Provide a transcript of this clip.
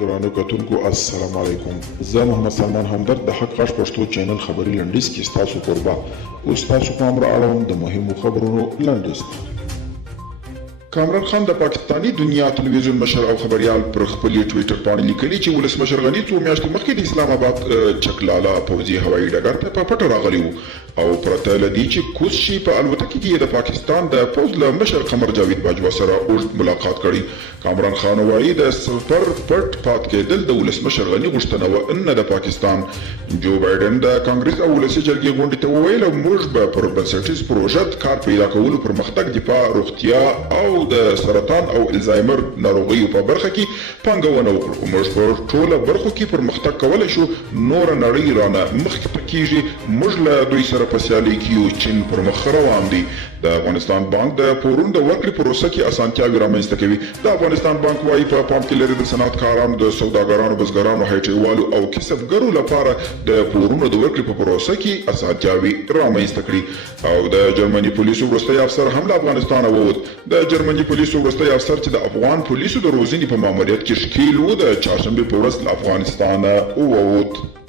درانه کتونکو السلام علیکم. زه محمد سلمان همدرد د حق غږ پښتو چینل خبري لنډیز کې ستاسو کوربه اوس تاسو پام را اړوم د مهمو خبرونو لنډیز. کامران خان د پاکستانی دنیا تلویزیون مشر او خبريال پر خپل ټوئیټر باندې لیکلي چې ولسمشر غنی څو میاشتې مخکې د اسلام آباد چکلاله پوځي هوایي ډګر ته په پټه راغلی و او پرته له دې چې کوز شي په الوتکه کې د پاکستان د پوځ له مشر قمر جاوید باجوا سره اوږد ملاقات کړی. کامران خان وایي د سفر پټ پات کېدل د ولسمشر غنی غوښتنه و ان د پاکستان. جو بایدن د کانګرس او ولسي جرګې غونډې ته وویل موږ به پر بنسټیز پروژه کار پیدا کولو پرمختګ دفاع روغتیا او د سرطان او الزایمر ناروغیو په برخه کې پانګونه وکړو. موږ په ټوله برخو کې پرمختګ کولی شو. نور نړۍ رانه مخکې کیږي. موږ له دوی سره په سیالۍ کې یو. چین پر مخ روان دی. د افغانستان بانک د پورونو د ورکړې پروسه کې اسانتیاوې رامنځته کوي. د افغانستان بانک وايي په پام کې لري د صنعتکارانو د سوداګرانو بزګرانو هایټیوالو او کسبګرو لپاره د پورونو د ورکړې په پروسه کې اسانتیاوې رامنځته کړي. او د جرمني پولیسو وروستی افسر هم له افغانستانه ووت. د جرمني پولیسو وروستی افسر چې د افغان پولیسو د روزنې په ماموریت کې ښکیل و د چهارشنبې په ورځ له افغانستانه ووت.